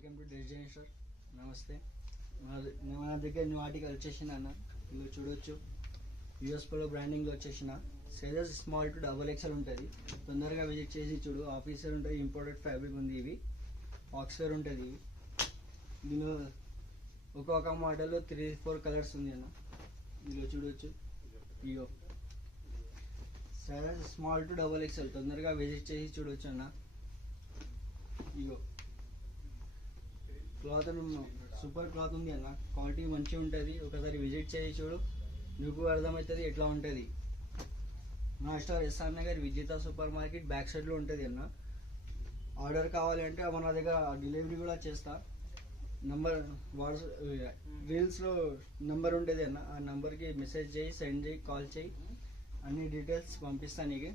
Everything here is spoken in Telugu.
Welcome to design store. నమస్తే. మన దగ్గర న్యూ ఆర్టికల్ వచ్చేసిన అన్న, మీరు చూడొచ్చు. యూఎస్ పోలో బ్రాండింగ్లో వచ్చేసిన సైజెస్ స్మాల్ టు XXL ఉంటుంది. తొందరగా విజిట్ చేసి చూడు. ఆఫీసర్ ఉంటుంది, ఇంపోర్టెడ్ ఫ్యాబ్రిక్ ఉంది. ఇవి ఆక్స్ఫర్డ్ ఉంటుంది. ఇవి దీనిలో ఒక్కొక్క మోడల్లో 3-4 కలర్స్ ఉంది అన్న, ఇందులో చూడొచ్చు. ఇగో సైజెస్ స్మాల్ టు XXL, తొందరగా విజిట్ చేసి చూడొచ్చు అన్న. ఇగో క్లాత్ సూపర్ క్లాత్ ఉంది అన్న, క్వాలిటీ మంచిగా ఉంటుంది. ఒకసారి విజిట్ చేసి చూడు, నీకు అర్థమవుతుంది ఎట్లా ఉంటుంది. మా స్టోర్ ఎస్ఆర్ నగర్ విజేత సూపర్ మార్కెట్ బ్యాక్ సైడ్లో ఉంటుంది అన్న. ఆర్డర్ కావాలి అంటే మన దగ్గర డెలివరీ కూడా చేస్తా. నంబర్ రీల్స్లో నంబర్ ఉంటుంది అన్న, ఆ నంబర్కి మెసేజ్ చేయి, సెండ్ చేయి, కాల్ చేయి, అన్ని డీటెయిల్స్ పంపిస్తాను నీకు.